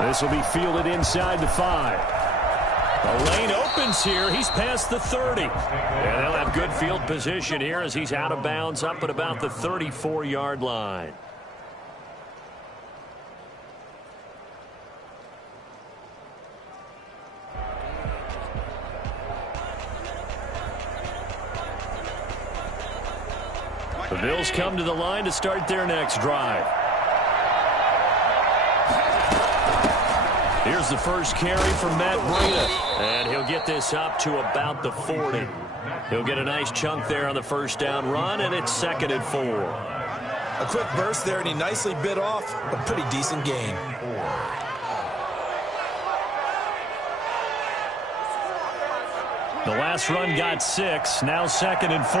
This will be fielded inside the 5. The lane opens here. He's past the 30. And they'll have good field position here as he's out of bounds up at about the 34-yard line. The Bills come to the line to start their next drive. Here's the first carry from Matt Breida, and he'll get this up to about the 40. He'll get a nice chunk there on the first down run, and it's 2nd and 4. A quick burst there, and he nicely bit off a pretty decent gain. The last run got 6, now 2nd and 4.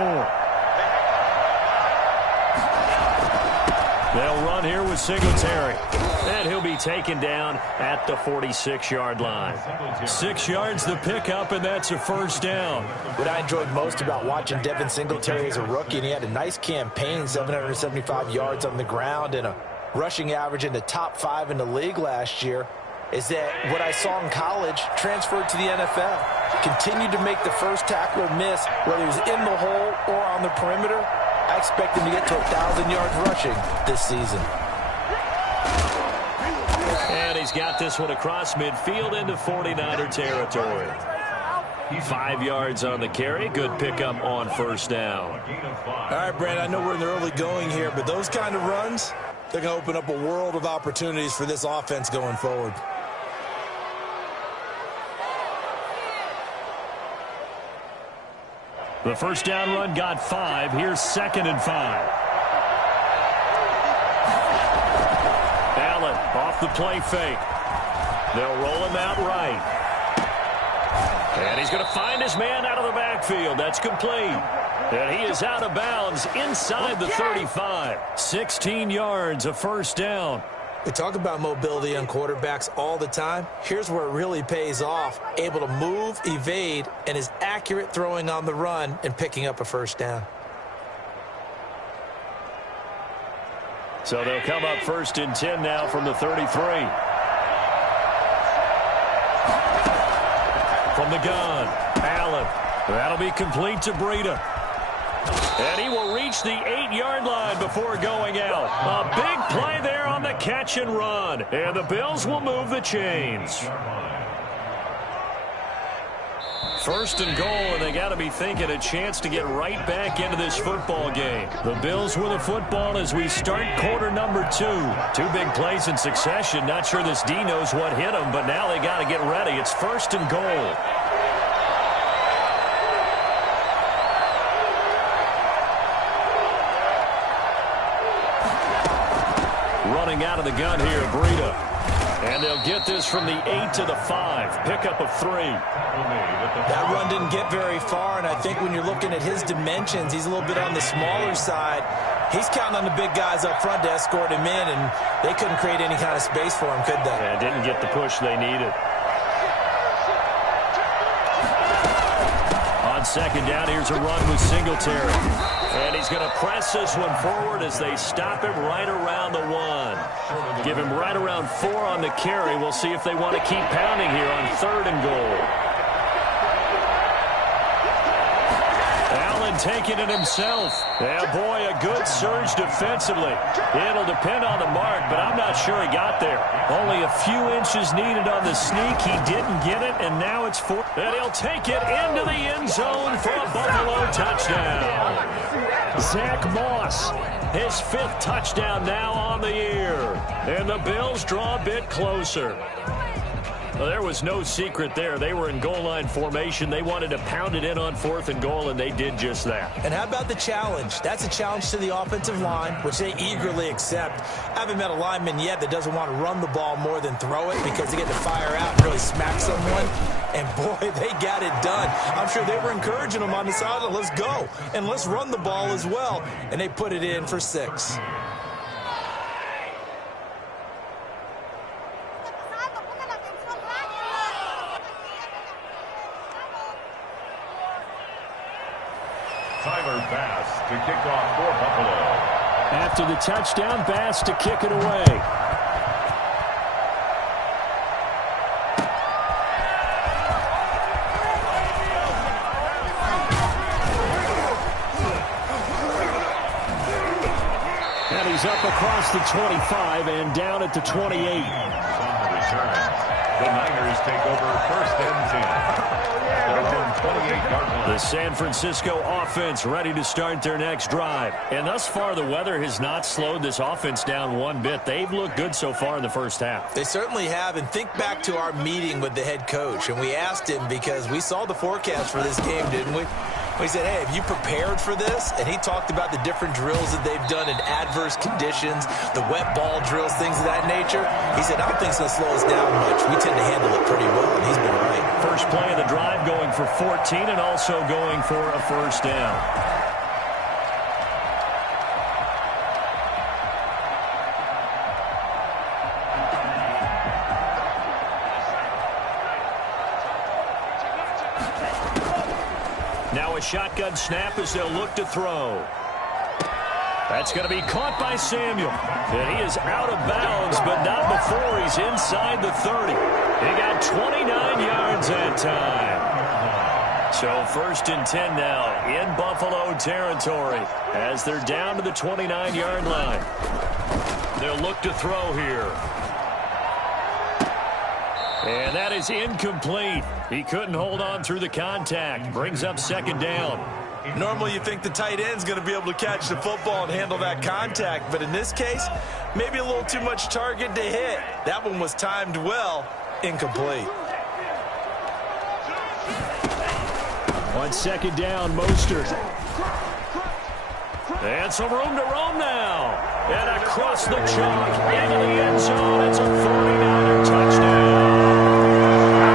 They'll run here with Singletary. And he'll be taken down at the 46-yard line. 6 yards the pickup, and that's a first down. What I enjoyed most about watching Devin Singletary as a rookie, and he had a nice campaign, 775 yards on the ground and a rushing average in the top 5 in the league last year, is that what I saw in college transferred to the NFL. Continued to make the first tackler miss, whether he's in the hole or on the perimeter. I expect him to get to 1,000 yards rushing this season. And he's got this one across midfield into 49er territory. 5 yards on the carry. Good pickup on first down. All right, Brand, I know we're in the early going here, but those kind of runs, they're going to open up a world of opportunities for this offense going forward. The first down run got 5. Here's 2nd and 5. Allen off the play fake. They'll roll him out right. And he's going to find his man out of the backfield. That's complete. And he is out of bounds inside the 35. 16 yards, a first down. We talk about mobility on quarterbacks all the time. Here's where it really pays off. Able to move, evade, and is accurate throwing on the run and picking up a first down. So they'll come up 1st and 10 now from the 33. From the gun, Allen. That'll be complete to Breida. And he will reach the 8-yard line before going out. A big play there on the catch and run. And the Bills will move the chains. 1st and goal, and they got to be thinking a chance to get right back into this football game. The Bills with the football as we start quarter number 2. 2 big plays in succession. Not sure this D knows what hit them, but now they got to get ready. It's 1st and goal. Running out of the gun here, Breida. And they'll get this from the 8 to the 5. Pickup of 3. That run didn't get very far, and I think when you're looking at his dimensions, he's a little bit on the smaller side. He's counting on the big guys up front to escort him in, and they couldn't create any kind of space for him, could they? And didn't get the push they needed. On 2nd down, here's a run with Singletary. And he's going to press this one forward as they stop him right around the 1. Give him right around 4 on the carry. We'll see if they want to keep pounding here on 3rd and goal. Allen taking it himself. Yeah, boy, a good surge defensively. It'll depend on the mark, but I'm not sure he got there. Only a few inches needed on the sneak. He didn't get it, and now it's 4. And he'll take it into the end zone for a Buffalo touchdown. Zach Moss, his 5th touchdown now on the year. And the Bills draw a bit closer. Well, there was no secret there. They were in goal line formation. They wanted to pound it in on 4th and goal, and they did just that. And how about the challenge? That's a challenge to the offensive line, which they eagerly accept. I haven't met a lineman yet that doesn't want to run the ball more than throw it because they get to fire out and really smack someone. And, boy, they got it done. I'm sure they were encouraging them on the sideline. Let's go, and let's run the ball as well. And they put it in for 6. Tyler Bass to kick off for Buffalo. After the touchdown, Bass to kick it away. is up across the 25 and down at the 28. On the return, the Niners take over first and 10. The San Francisco offense ready to start their next drive. And thus far, the weather has not slowed this offense down one bit. They've looked good so far in the first half. They certainly have. And think back to our meeting with the head coach. And we asked him, because we saw the forecast for this game, didn't we? We said, hey, have you prepared for this? And he talked about the different drills that they've done in adverse conditions, the wet ball drills, things of that nature. He said, I don't think it's going to slow us down much. We tend to handle it pretty well, and he's been right. First play of the drive going for 14 and also going for a first down. Now a shotgun snap as they'll look to throw. That's going to be caught by Samuel. And he is out of bounds, but not before he's inside the 30. He got 29 yards that time. So first and 10 now in Buffalo territory as they're down to the 29-yard line. They'll look to throw here. And that is incomplete. He couldn't hold on through the contact. Brings up second down. Normally you think the tight end's going to be able to catch the football and handle that contact. But in this case, maybe a little too much target to hit. That one was timed well. Incomplete. On second down, Mostert. And some room to roam now. And across the chalk into the end zone. It's a 49er touchdown.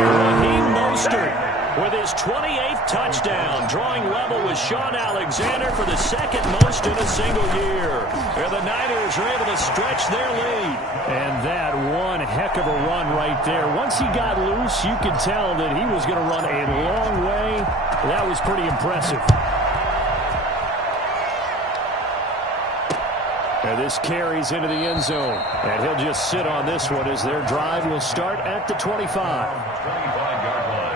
Raheem Mostert with his 28th touchdown, drawing level with Sean Alexander for the second most in a single year. And the Niners are able to stretch their lead. And that one heck of a run right there. Once he got loose, you could tell that he was going to run a long way. That was pretty impressive. And this carries into the end zone. And he'll just sit on this one as their drive will start at the 25. 25-yard line.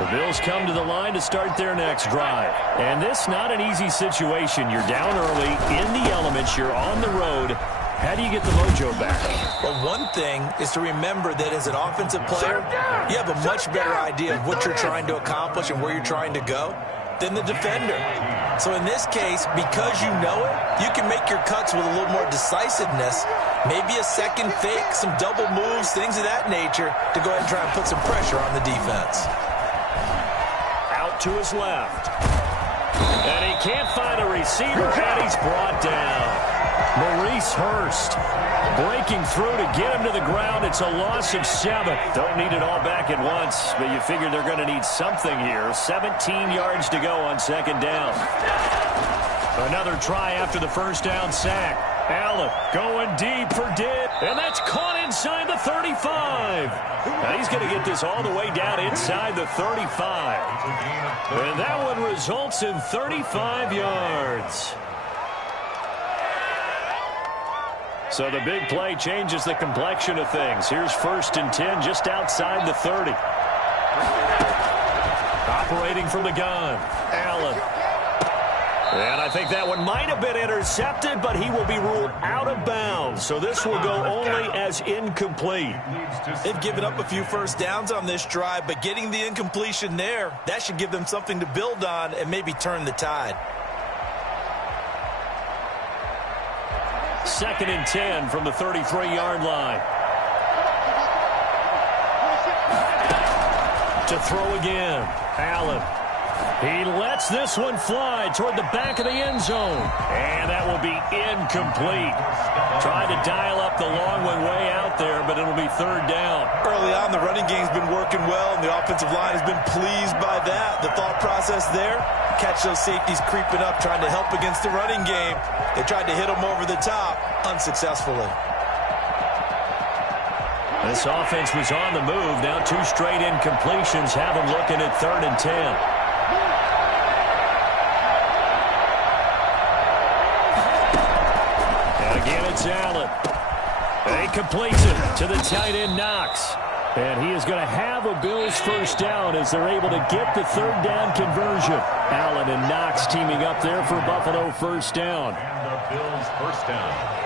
The Bills come to the line to start their next drive. And this not an easy situation. You're down early, in the elements, you're on the road. How do you get the mojo back? Well, one thing is to remember that as an offensive player, you have a much better idea of what you're trying to accomplish and where you're trying to go than the defender. So in this case, because you know it, you can make your cuts with a little more decisiveness, maybe a second fake, some double moves, things of that nature, to go ahead and try and put some pressure on the defense. To his left. And he can't find a receiver, and he's brought down. Maurice Hurst breaking through to get him to the ground. It's a loss of 7. Don't need it all back at once, but you figure they're going to need something here. 17 yards to go on second down. Another try after the first down sack. Allen going deep for Dibb, and that's caught inside the 35. Now he's going to get this all the way down inside the 35. And that one results in 35 yards. So the big play changes the complexion of things. Here's first and 10 just outside the 30. Operating from the gun, Allen. And I think that one might have been intercepted, but he will be ruled out of bounds. So this will go only as incomplete. They've given up a few first downs on this drive, but getting the incompletion there, that should give them something to build on and maybe turn the tide. Second and 10 from the 33-yard line. To throw again, Allen. He lets this one fly toward the back of the end zone. And that will be incomplete. Trying to dial up the long one way out there, but it'll be third down. Early on, the running game's been working well, and the offensive line has been pleased by that. The thought process there, catch those safeties creeping up, trying to help against the running game. They tried to hit them over the top, unsuccessfully. This offense was on the move. Now 2 straight incompletions have them looking at 3rd and 10. And again, it's Allen. And he completes it to the tight end, Knox. And he is going to have a Bills first down as they're able to get the 3rd down conversion. Allen and Knox teaming up there for Buffalo first down. And the Bills first down.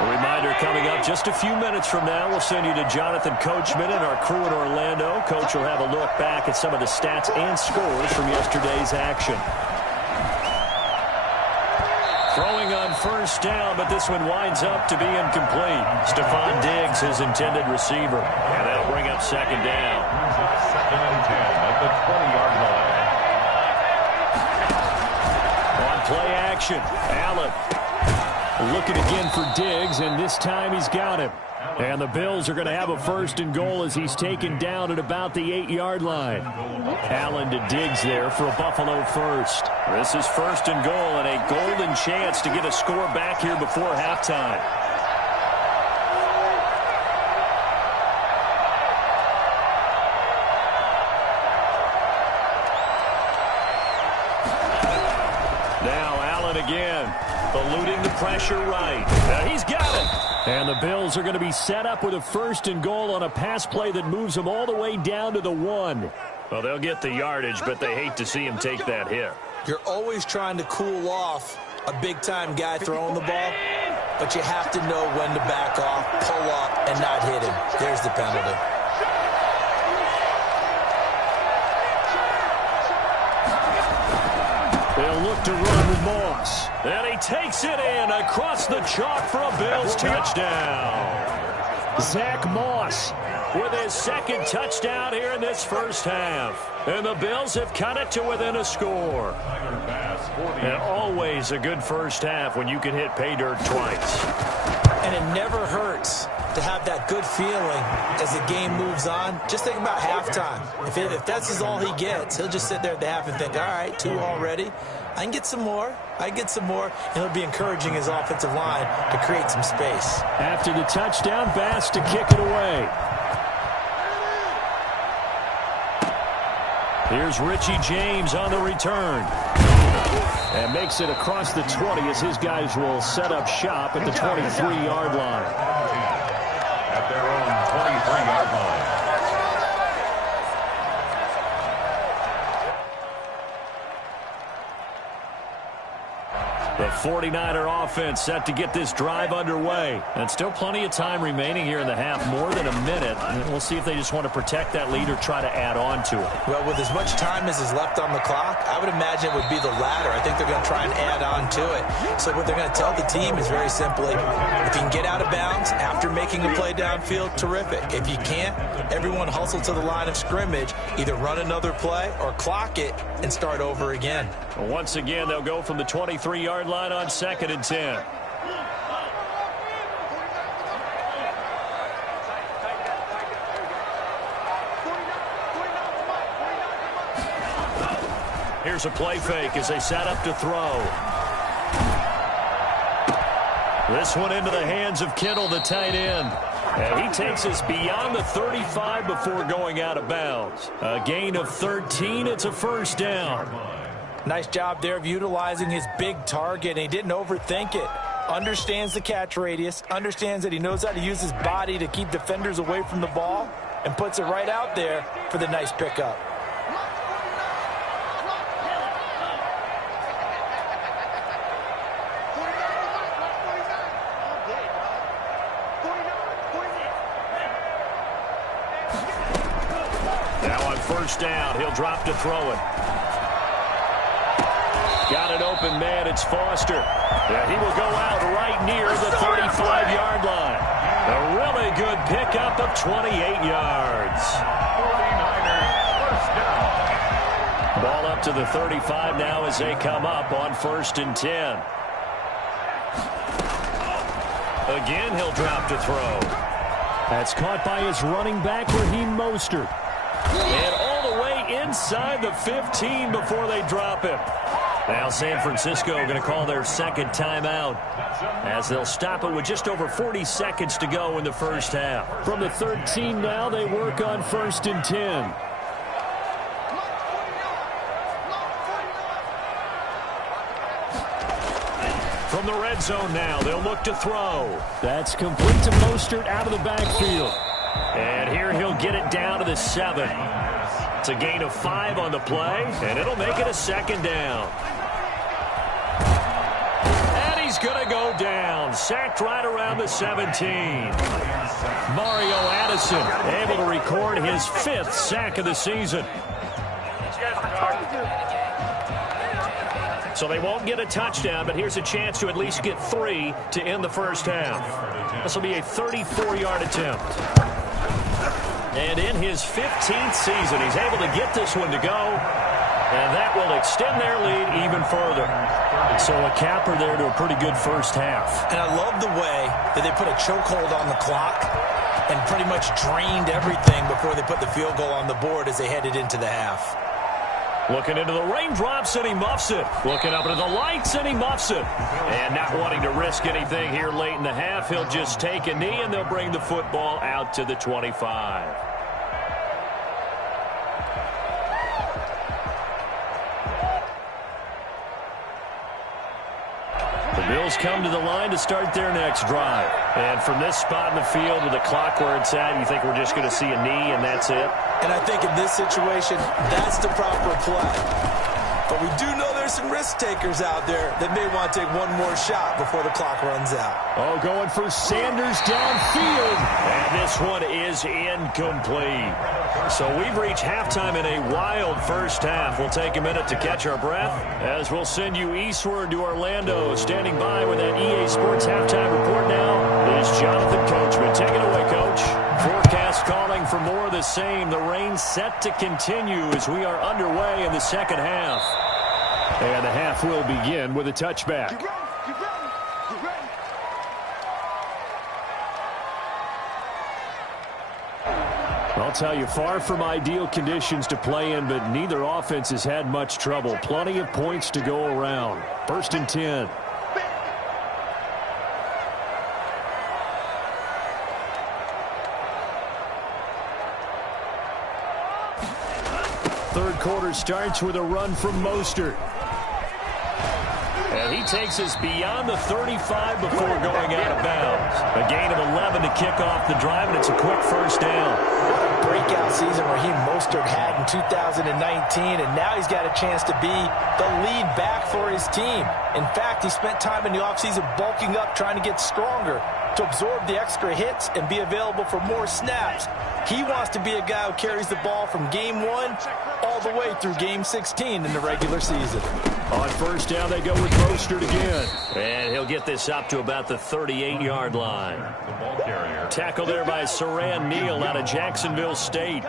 A reminder coming up just a few minutes from now. We'll send you to Jonathan Coachman and our crew in Orlando. Coach will have a look back at some of the stats and scores from yesterday's action. Throwing on first down, but this one winds up to be incomplete. Stephon Diggs, his intended receiver. And that'll bring up 2nd down. 2nd and 10 at the 20-yard line. On play action, Allen looking again for Diggs, and this time he's got him. And the Bills are going to have a 1st and goal as he's taken down at about the 8-yard line. Allen to Diggs there for a Buffalo first. This is 1st and goal and a golden chance to get a score back here before halftime. Now Allen again, eluding the pressure right. He's got it. And the Bills are going to be set up with a 1st and goal on a pass play that moves them all the way down to the 1. Well, they'll get the yardage, but they hate to see him take that hit. You're always trying to cool off a big-time guy throwing the ball, but you have to know when to back off, pull up, and not hit him. There's the penalty. They'll look to run with Moss. And he takes it in across the chalk for a Bills touchdown. Zach Moss with his 2nd touchdown here in this first half. And the Bills have cut it to within a score. And always a good first half when you can hit pay dirt twice. And it never hurts to have that good feeling as the game moves on. Just think about halftime. If that's all he gets, he'll just sit there at the half and think, all right, 2 already. I can get some more. And he'll be encouraging his offensive line to create some space. After the touchdown, Bass to kick it away. Here's Richie James on the return. And makes it across the 20 as his guys will set up shop at the 23-yard line. At their own 23-yard line. The 49er offense set to get this drive underway. And still plenty of time remaining here in the half, more than a minute. And we'll see if they just want to protect that lead or try to add on to it. Well, with as much time as is left on the clock, I would imagine it would be the latter. I think they're going to try and add on to it. So what they're going to tell the team is very simply, if you can get out of bounds after making a play downfield, terrific. If you can't, everyone hustle to the line of scrimmage, either run another play or clock it and start over again. Once again, they'll go from the 23-yard line on 2nd and 10. Here's a play fake as they set up to throw. This one into the hands of Kittle, the tight end. And he takes us beyond the 35 before going out of bounds. A gain of 13. It's a first down. Nice job there of utilizing his big target, and he didn't overthink it. Understands the catch radius, understands that he knows how to use his body to keep defenders away from the ball, and puts it right out there for the nice pickup. Now on first down, he'll drop to throw it. Got an open man, it's Foster. Yeah, he will go out right near the 35-yard line. A really good pickup of 28 yards. 49ers first down. Ball up to the 35 now as they come up on 1st and 10. Again, he'll drop to throw. That's caught by his running back, Raheem Mostert. And all the way inside the 15 before they drop him. Now San Francisco going to call their second timeout as they'll stop it with just over 40 seconds to go in the first half. From the 13 now, they work on 1st and 10. From the red zone now, they'll look to throw. That's complete to Mostert out of the backfield. And here he'll get it down to the 7. It's a gain of 5 on the play, and it'll make it a 2nd down. And he's going to go down. Sacked right around the 17. Mario Addison able to record his 5th sack of the season. So they won't get a touchdown, but here's a chance to at least get 3 to end the first half. This will be a 34-yard attempt. And in his 15th season, he's able to get this one to go, and that will extend their lead even further. So a capper there to a pretty good first half. And I love the way that they put a chokehold on the clock and pretty much drained everything before they put the field goal on the board as they headed into the half. Looking into the raindrops, and he muffs it. Looking up into the lights, and he muffs it. And not wanting to risk anything here late in the half, he'll just take a knee, and they'll bring the football out to the 25. The Bills come to the line to start their next drive. And from this spot in the field with the clock where it's at, you think we're just going to see a knee and that's it? And I think in this situation, that's the proper play. But we do know there's some risk takers out there that may want to take one more shot before the clock runs out. Oh, going for Sanders downfield. And this one is incomplete. So we've reached halftime in a wild first half. We'll take a minute to catch our breath as we'll send you eastward to Orlando. Standing by with that EA Sports halftime report now is Jonathan Coachman. Take it away, Coach. Forecast calling for more of the same. The rain set to continue as we are underway in the second half. And the half will begin with a touchback. I'll tell you, far from ideal conditions to play in, but neither offense has had much trouble. Plenty of points to go around. 1st and 10. Third quarter starts with a run from Mostert. And he takes us beyond the 35 before going out of bounds. A gain of 11 to kick off the drive, and it's a quick first down. Breakout season Raheem Mostert had in 2019, and now he's got a chance to be the lead back for his team. In fact, he spent time in the offseason bulking up, trying to get stronger to absorb the extra hits and be available for more snaps. He wants to be a guy who carries the ball from game 1 all the way through game 16 in the regular season. On first down, they go with Mostert again. And he'll get this up to about the 38-yard line. The ball carrier. Tackle there by Saran Neal out of Jacksonville State.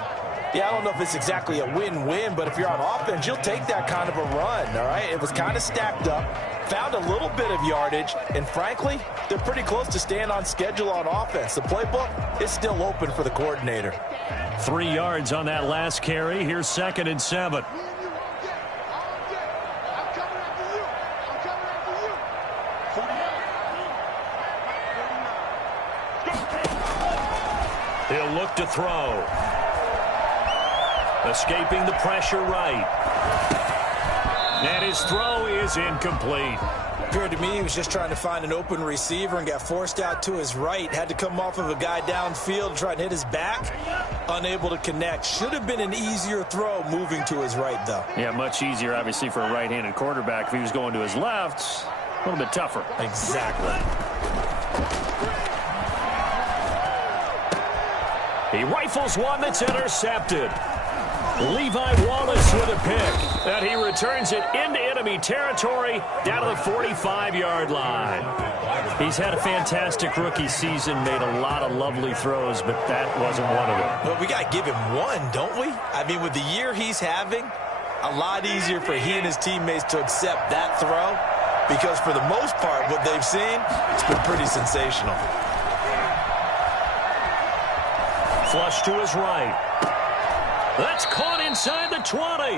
Yeah, I don't know if it's exactly a win-win, but if you're on offense, you'll take that kind of a run, all right? It was kind of stacked up, found a little bit of yardage, and frankly, they're pretty close to staying on schedule on offense. The playbook is still open for the coordinator. 3 yards on that last carry. Here's 2nd and 7. He'll look to throw. Escaping the pressure right. And his throw is incomplete. Appeared to me he was just trying to find an open receiver and got forced out to his right. Had to come off of a guy downfield and try and hit his back. Unable to connect. Should have been an easier throw moving to his right, though. Yeah, much easier, obviously, for a right-handed quarterback. If he was going to his left, a little bit tougher. Exactly. He rifles one that's intercepted. Levi Wallace with a pick. And he returns it into enemy territory down to the 45-yard line. He's had a fantastic rookie season, made a lot of lovely throws, but that wasn't one of them. Well, we got to give him one, don't we? I mean, with the year he's having, a lot easier for he and his teammates to accept that throw because for the most part, what they've seen, it's been pretty sensational. Flush to his right. That's caught inside the 20.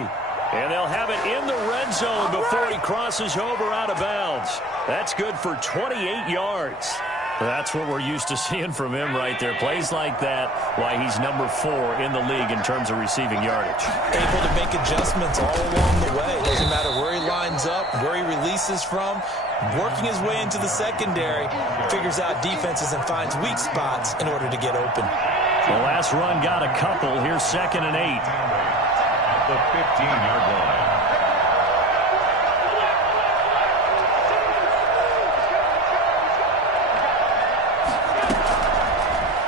And they'll have it in the red zone before he crosses over out of bounds. That's good for 28 yards. That's what we're used to seeing from him right there. Plays like that, why he's number 4 in the league in terms of receiving yardage. Able to make adjustments all along the way. Doesn't matter where he lines up, where he releases from. Working his way into the secondary, figures out defenses and finds weak spots in order to get open. The last run got a couple. Here's 2nd and 8. At the 15-yard line.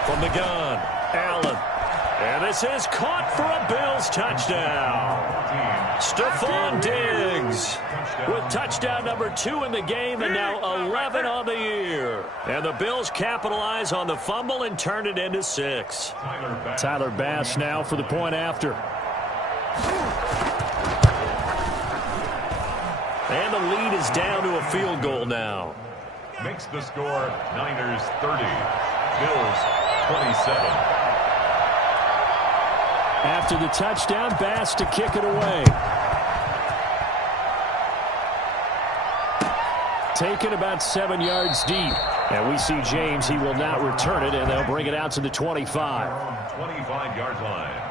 From the gun, Allen. And this is caught for a Bills touchdown. Stephon Diggs with touchdown number 2 in the game and now 11 on the year. And the Bills capitalize on the fumble and turn it into 6. Tyler Bass now for the point after. And the lead is down to a field goal now. Makes the score Niners 30, Bills 27. After the touchdown, Bass to kick it away. Taken about 7 yards deep. And we see James, he will not return it, and they'll bring it out to the 25. 25-yard line.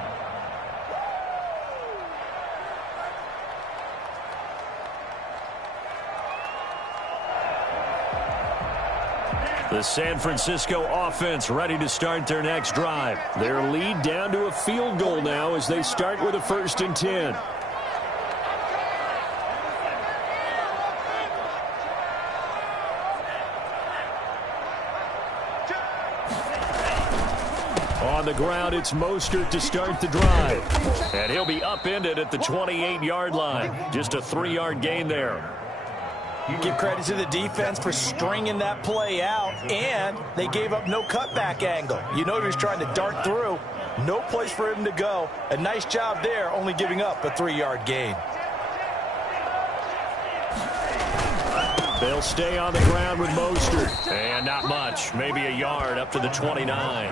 The San Francisco offense ready to start their next drive. Their lead down to a field goal now as they start with a 1st and 10. On the ground, it's Mostert to start the drive. And he'll be upended at the 28-yard line. Just a 3-yard gain there. Give credit to the defense for stringing that play out, and they gave up no cutback angle. You know he was trying to dart through. No place for him to go. A nice job there, only giving up a 3-yard gain. They'll stay on the ground with Mostert. And not much. Maybe a yard up to the 29.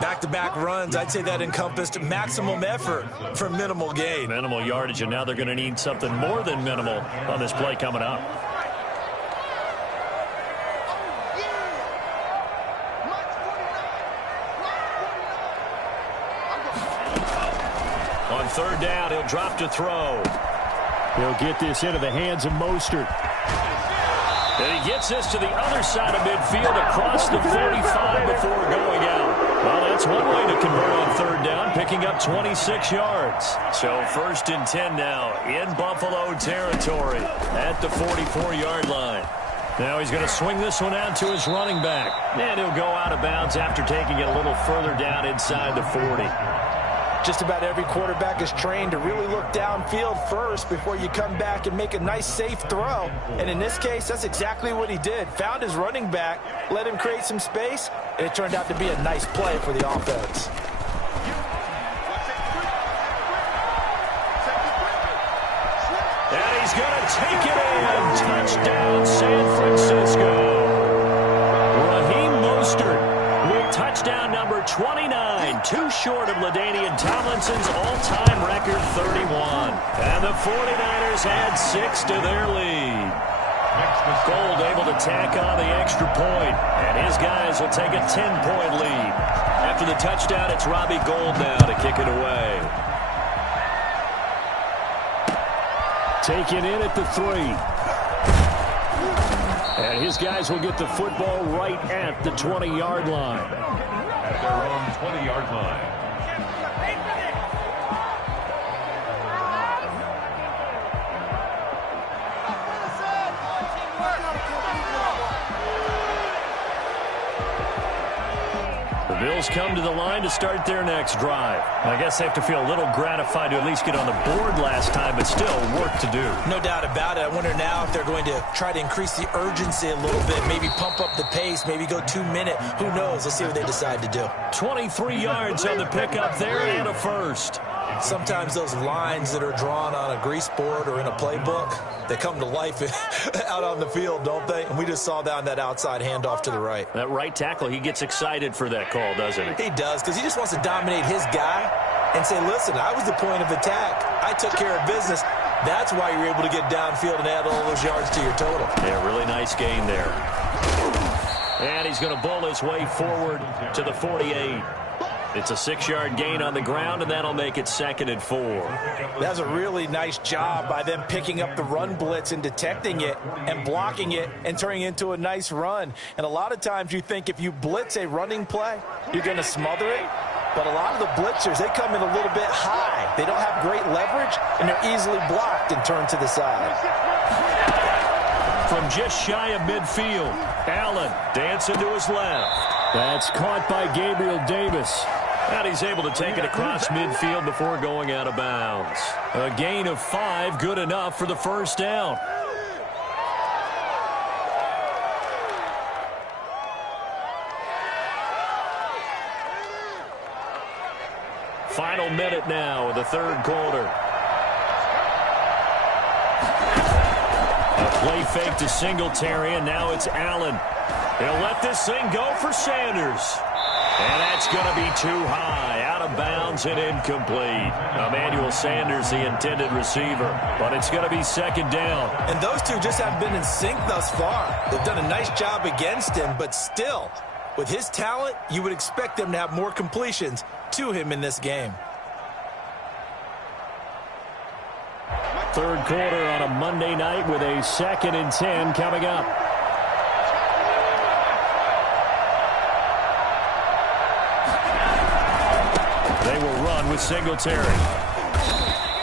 Back-to-back runs, I'd say that encompassed maximum effort for minimal gain. Minimal yardage, and now they're going to need something more than minimal on this play coming up. On 3rd down, he'll drop to throw. He'll get this into the hands of Mostert. And he gets this to the other side of midfield across the 45 before going out. Well, that's one way to convert on 3rd down, picking up 26 yards. So 1st and 10 now in Buffalo territory at the 44-yard line. Now he's going to swing this one out to his running back. And he'll go out of bounds after taking it a little further down inside the 40. Just about every quarterback is trained to really look downfield first before you come back and make a nice, safe throw. And in this case, that's exactly what he did. Found his running back, let him create some space, and it turned out to be a nice play for the offense. And he's going to take it in. Touchdown, San Francisco. Raheem Mostert with touchdown number 29, too short of LaDainian Tomlinson's all-time record 31. And the 49ers add 6 to their lead. Gold able to tack on the extra point, and his guys will take a 10-point lead. After the touchdown, it's Robbie Gould now to kick it away. Taken in at the 3. And his guys will get the football right at the 20-yard line. At their own 20-yard line. The Bills come to the line to start their next drive. I guess they have to feel a little gratified to at least get on the board last time, but still work to do. No doubt about it. I wonder now if they're going to try to increase the urgency a little bit, maybe pump up the pace, maybe go 2-minute. Who knows? Let's see what they decide to do. 23 yards on the pickup there and a 1st. Sometimes those lines that are drawn on a grease board or in a playbook, they come to life out on the field, don't they? And we just saw down that outside handoff to the right. That right tackle, he gets excited for that call, doesn't he? He does, because he just wants to dominate his guy and say, listen, I was the point of attack. I took care of business. That's why you're able to get downfield and add all those yards to your total. Yeah, really nice gain there. And he's going to bowl his way forward to the 48. It's a 6-yard gain on the ground, and that'll make it 2nd and 4. That's a really nice job by them picking up the run blitz and detecting it and blocking it and turning it into a nice run. And a lot of times you think if you blitz a running play, you're going to smother it. But a lot of the blitzers, they come in a little bit high. They don't have great leverage, and they're easily blocked and turned to the side. From just shy of midfield, Allen dancing to his left. That's caught by Gabriel Davis. And he's able to take it across midfield before going out of bounds. A gain of 5, good enough for the first down. Final minute now of the 3rd quarter. A play fake to Singletary, and now it's Allen. He'll let this thing go for Sanders. And that's going to be too high, out of bounds and incomplete. Emmanuel Sanders, the intended receiver, but it's going to be 2nd down. And those two just haven't been in sync thus far. They've done a nice job against him, but still, with his talent, you would expect them to have more completions to him in this game. 3rd quarter on a Monday night with a 2nd and 10 coming up. They will run with Singletary.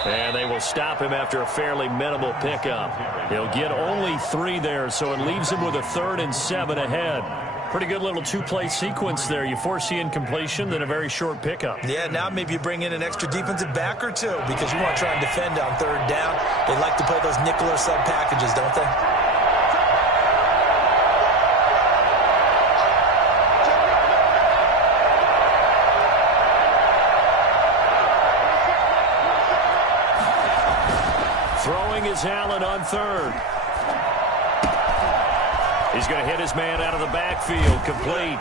And they will stop him after a fairly minimal pickup. He'll get only 3 there, so it leaves him with a 3rd and 7 ahead. Pretty good little 2-play sequence there. You force the incompletion, then a very short pickup. Yeah, now maybe you bring in an extra defensive back or two because you want to try and defend on 3rd down. They like to play those nickel or sub packages, don't they? Throwing is Allen on 3rd. He's going to hit his man out of the backfield, complete.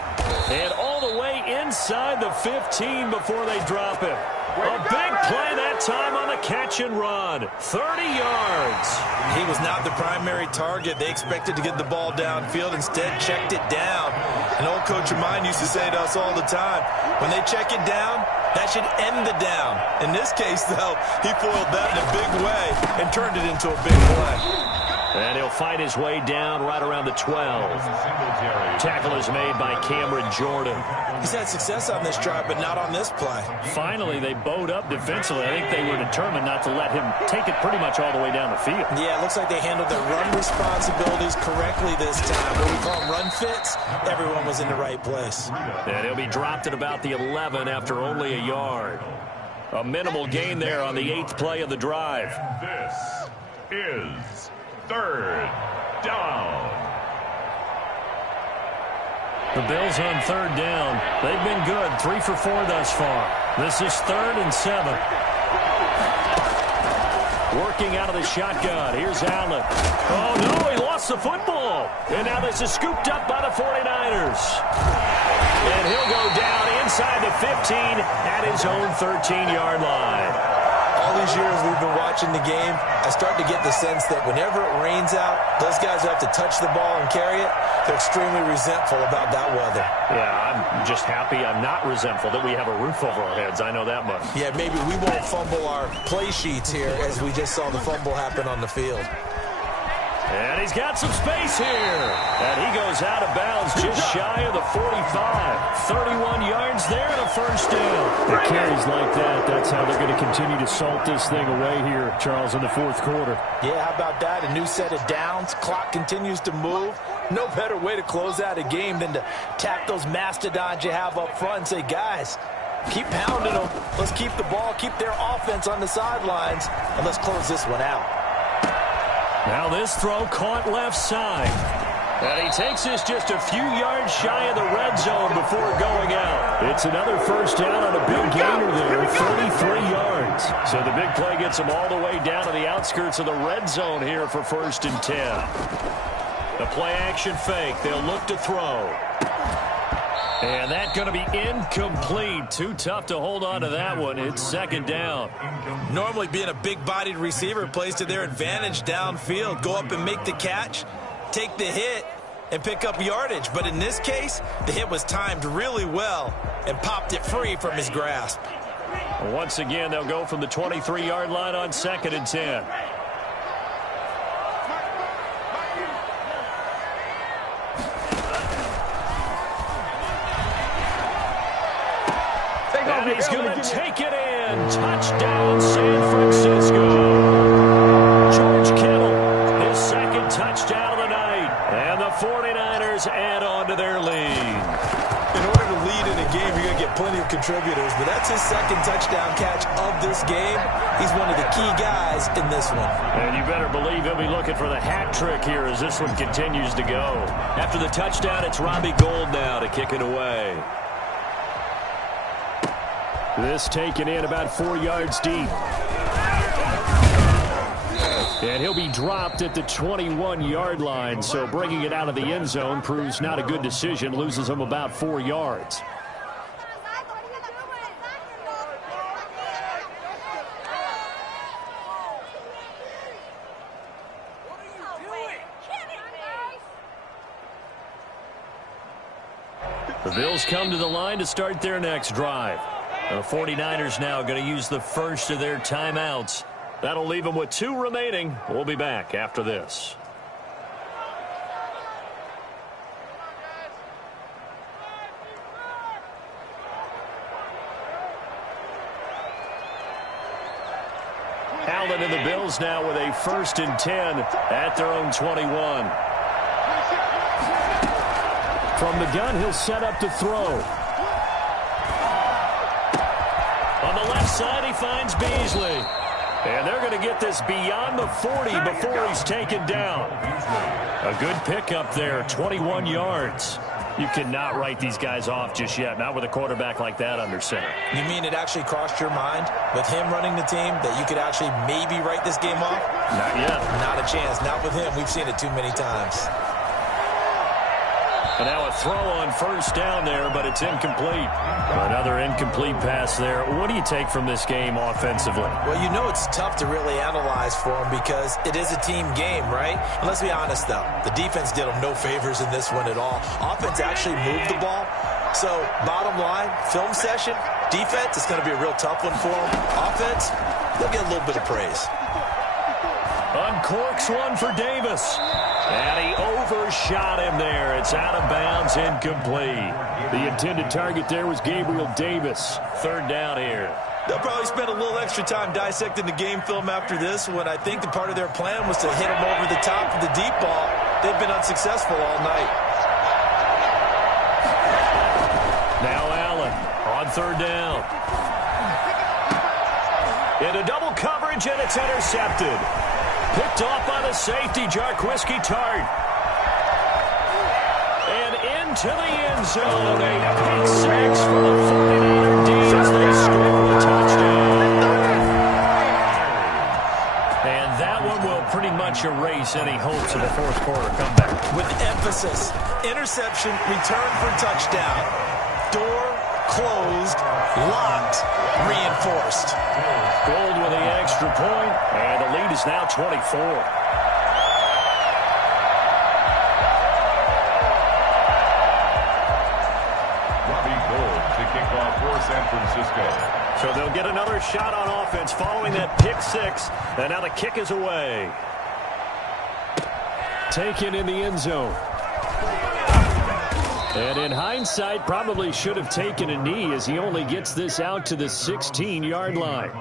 And all the way inside the 15 before they drop him. A big play that time on the catch and run. 30 yards. He was not the primary target. They expected to get the ball downfield. Instead, checked it down. An old coach of mine used to say to us all the time, when they check it down, that should end the down. In this case, though, he foiled that in a big way and turned it into a big play. And he'll fight his way down right around the 12. Tackle is made by Cameron Jordan. He's had success on this drive, but not on this play. Finally, they bowed up defensively. I think they were determined not to let him take it pretty much all the way down the field. Yeah, it looks like they handled their run responsibilities correctly this time. What we call them run fits, everyone was in the right place. And he'll be dropped at about the 11 after only a yard. A minimal gain there on the 8th play of the drive. This is 3rd down. The Bills on 3rd down. They've been good. 3 for 4 thus far. This is 3rd and 7. Working out of the shotgun. Here's Allen. Oh, no, he lost the football. And now this is scooped up by the 49ers. And he'll go down inside the 15 at his own 13-yard line. All these years we've been watching the game, I start to get the sense that whenever it rains out, those guys who have to touch the ball and carry it, they're extremely resentful about that weather. Yeah, I'm just happy I'm not resentful that we have a roof over our heads. I know that much. Yeah, maybe we won't fumble our play sheets here as we just saw the fumble happen on the field. And he's got some space here. And he goes out of bounds just shy of the 45. 31 yards there and a first down. The carries like that, that's how they're going to continue to salt this thing away here, Charles, in the 4th quarter. Yeah, how about that? A new set of downs. Clock continues to move. No better way to close out a game than to tap those mastodons you have up front and say, guys, keep pounding them. Let's keep the ball, keep their offense on the sidelines, and let's close this one out. Now this throw caught left side. And he takes this just a few yards shy of the red zone before going out. It's another first down on a big gainer there, 33 yards. So the big play gets him all the way down to the outskirts of the red zone here for 1st and 10. The play action fake. They'll look to throw. And that's going to be incomplete. Too tough to hold on to that one. It's second down. Normally being a big-bodied receiver plays to their advantage downfield. Go up and make the catch, take the hit, and pick up yardage. But in this case, the hit was timed really well and popped it free from his grasp. Once again, they'll go from the 23-yard line on 2nd and 10. And he's going to take it in. Touchdown, San Francisco. George Kittle, his second touchdown of the night. And the 49ers add on to their lead. In order to lead in a game, you're going to get plenty of contributors, but that's his second touchdown catch of this game. He's one of the key guys in this one. And you better believe he'll be looking for the hat trick here as this one continues to go. After the touchdown, it's Robbie Gould now to kick it away. This taken in about 4 yards deep. And he'll be dropped at the 21-yard line, so bringing it out of the end zone proves not a good decision, loses him about 4 yards. The Bills come to the line to start their next drive. The 49ers now going to use the first of their timeouts. That'll leave them with 2 remaining. We'll be back after this. Allen and the Bills now with a 1st and 10 at their own 21. From the gun, he'll set up to throw. On the left side, he finds Beasley. And they're going to get this beyond the 40 before he's taken down. A good pickup there, 21 yards. You cannot write these guys off just yet, not with a quarterback like that under center. You mean it actually crossed your mind with him running the team that you could actually maybe write this game off? Not yet. Not a chance. Not with him. We've seen it too many times. And now a throw on 1st down there, but it's incomplete. Another incomplete pass there. What do you take from this game offensively? Well, you know it's tough to really analyze for them because it is a team game, right? And let's be honest, though. The defense did them no favors in this one at all. Offense actually moved the ball. So, bottom line, film session, defense, it's going to be a real tough one for them. Offense, they'll get a little bit of praise. Uncorks one for Davis. And he overshot him there. It's out of bounds, incomplete. The intended target there was Gabriel Davis. 3rd down here. They'll probably spend a little extra time dissecting the game film after this one. I think the part of their plan was to hit him over the top of the deep ball. They've been unsuccessful all night. Now Allen on 3rd down. Into double coverage, and it's intercepted. Picked off by the safety, Jarquiski Tart. And into the end zone. A pick 6 for the 49er D as they score a touchdown. And that one will pretty much erase any hopes of a 4th quarter comeback. With emphasis, interception, return for touchdown. Door closed, locked, reinforced. Gould with the extra point, and the lead is now 24. Robbie Gould to kick off for San Francisco. So they'll get another shot on offense following that pick 6, and now the kick is away. Taken in the end zone. And in hindsight, probably should have taken a knee as he only gets this out to the 16-yard line.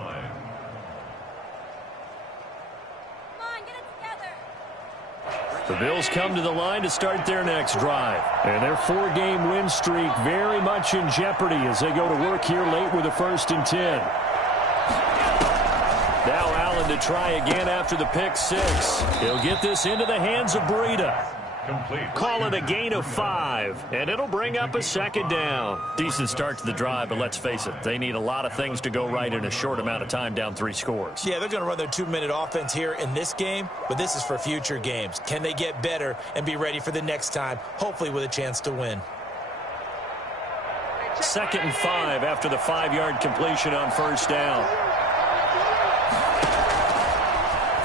The Bills come to the line to start their next drive. And their 4-game win streak very much in jeopardy as they go to work here late with a 1st and 10. Now Allen to try again after the pick 6. He'll get this into the hands of Breida. Complete. Call it a gain of 5, and it'll bring up a 2nd down. Decent start to the drive, but let's face it, they need a lot of things to go right in a short amount of time, down 3 scores. Yeah, they're going to run their 2-minute offense here in this game, but this is for future games. Can they get better and be ready for the next time, hopefully with a chance to win? 2nd and 5 after the 5-yard completion on first down.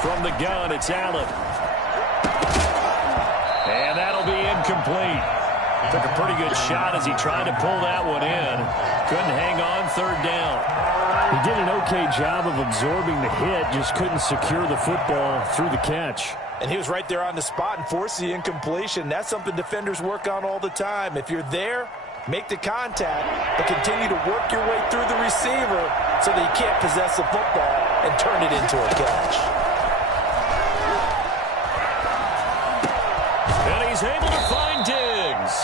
From the gun, it's Allen. And that'll be incomplete. Took a pretty good shot as he tried to pull that one in. Couldn't hang on 3rd down. He did an okay job of absorbing the hit, just couldn't secure the football through the catch. And he was right there on the spot and forced the incompletion. That's something defenders work on all the time. If you're there, make the contact, but continue to work your way through the receiver so that you can't possess the football and turn it into a catch. And he's able to find Diggs.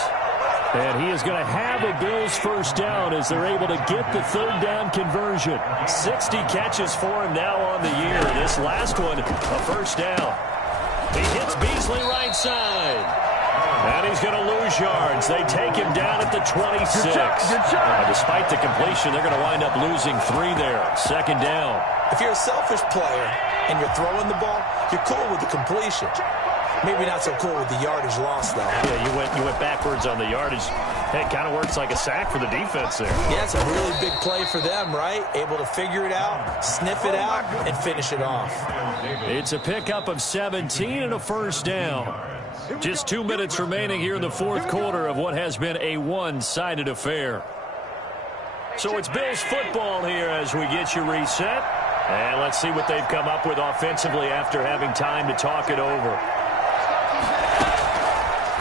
And he is going to have a Bills first down as they're able to get the 3rd down conversion. 60 catches for him now on the year. This last one, a first down. He hits Beasley right side. And he's going to lose yards. They take him down at the 26. Despite the completion, they're going to wind up losing 3 there. 2nd down. If you're a selfish player and you're throwing the ball, you're cool with the completion. Maybe not so cool with the yardage loss, though. Yeah, you went backwards on the yardage. Hey, it kind of works like a sack for the defense there. Yeah, it's a really big play for them, right? Able to figure it out, sniff it out, and finish it off. It's a pickup of 17 and a first down. Just 2 minutes remaining here in the 4th quarter of what has been a one-sided affair. So it's Bills football here as we get you reset. And let's see what they've come up with offensively after having time to talk it over.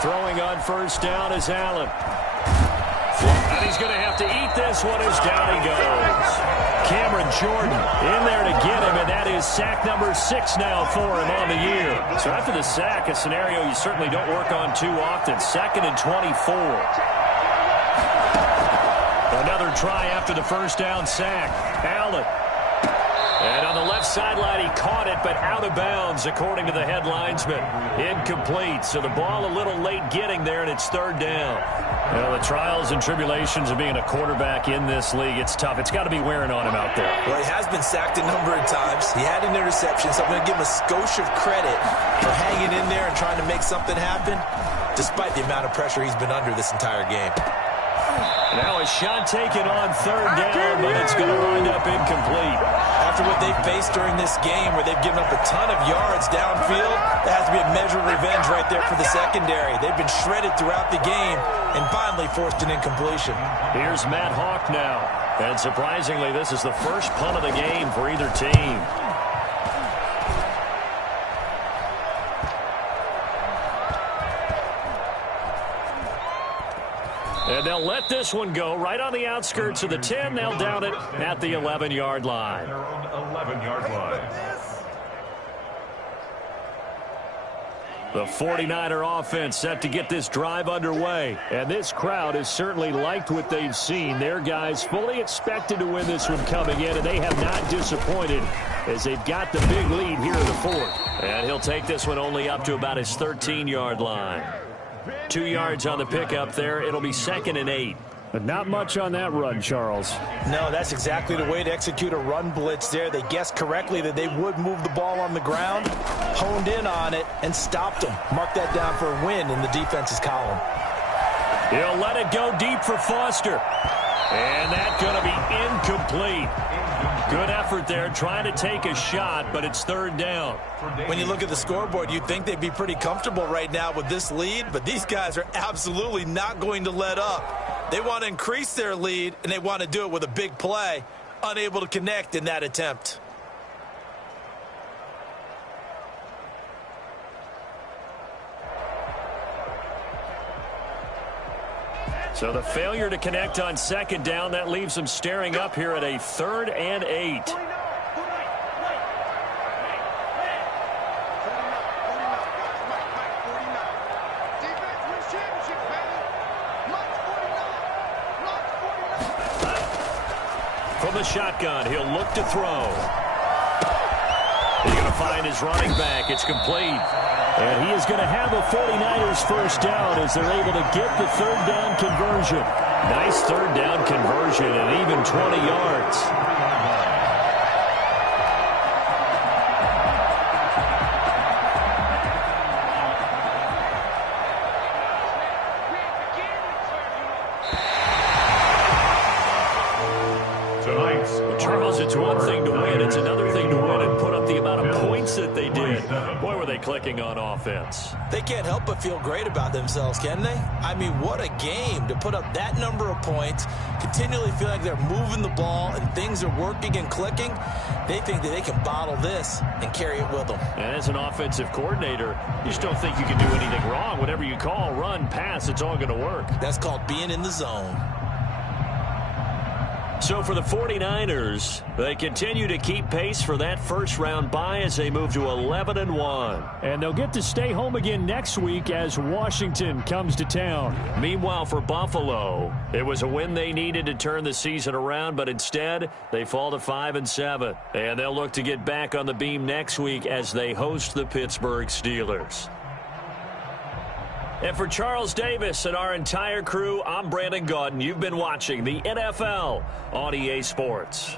Throwing on first down is Allen. And he's going to have to eat this one as down he goes. Cameron Jordan in there to get him, and that is sack number 6 now for him on the year. So after the sack, a scenario you certainly don't work on too often. 2nd and 24. Another try after the first down sack. Allen. And on the left sideline, he caught it, but out of bounds, according to the head linesman. Incomplete, so the ball a little late getting there, and it's 3rd down. Well, the trials and tribulations of being a quarterback in this league, it's tough. It's got to be wearing on him out there. Well, he has been sacked a number of times. He had an interception, so I'm going to give him a skosh of credit for hanging in there and trying to make something happen, despite the amount of pressure he's been under this entire game. Now a shot taken on 3rd down, but it's going to wind up incomplete. After what they've faced during this game, where they've given up a ton of yards downfield, that has to be a measure of revenge right there for the secondary. They've been shredded throughout the game and finally forced an incompletion. Here's Matt Hawk now. And surprisingly, this is the first punt of the game for either team. And they'll let this one go right on the outskirts of the 10. They'll down it at the 11-yard line. 11-yard line. The 49er offense set to get this drive underway. And this crowd has certainly liked what they've seen. Their guys fully expected to win this one coming in, and they have not disappointed as they've got the big lead here in the 4th. And he'll take this one only up to about his 13-yard line. 2 yards on the pickup there. It'll be 2nd and 8. But not much on that run, Charles. No, that's exactly the way to execute a run blitz there. They guessed correctly that they would move the ball on the ground, honed in on it, and stopped them. Mark that down for a win in the defense's column. He'll let it go deep for Foster. And that's going to be incomplete. Good effort there, trying to take a shot, but it's 3rd down. When you look at the scoreboard, you'd think they'd be pretty comfortable right now with this lead, but these guys are absolutely not going to let up. They want to increase their lead, and they want to do it with a big play. Unable to connect in that attempt. So the failure to connect on 2nd down, that leaves them staring up here at a 3rd and 8. From the shotgun, he'll look to throw. He's going to find his running back. It's complete. And he is going to have a 49ers first down as they're able to get the 3rd down conversion. Nice 3rd down conversion and even 20 yards. It's one thing to win. It's another thing to win and put up the amount of points that they did. Boy, were they clicking on offense. They can't help but feel great about themselves, can they? I mean, what a game to put up that number of points, continually feel like they're moving the ball and things are working and clicking. They think that they can bottle this and carry it with them. And as an offensive coordinator, you just don't think you can do anything wrong. Whatever you call, run, pass, it's all going to work. That's called being in the zone. So for the 49ers, they continue to keep pace for that first-round bye as they move to 11-1. And they'll get to stay home again next week as Washington comes to town. Meanwhile, for Buffalo, it was a win they needed to turn the season around, but instead, they fall to 5-7. And they'll look to get back on the beam next week as they host the Pittsburgh Steelers. And for Charles Davis and our entire crew, I'm Brandon Gaudin. You've been watching the NFL on EA Sports.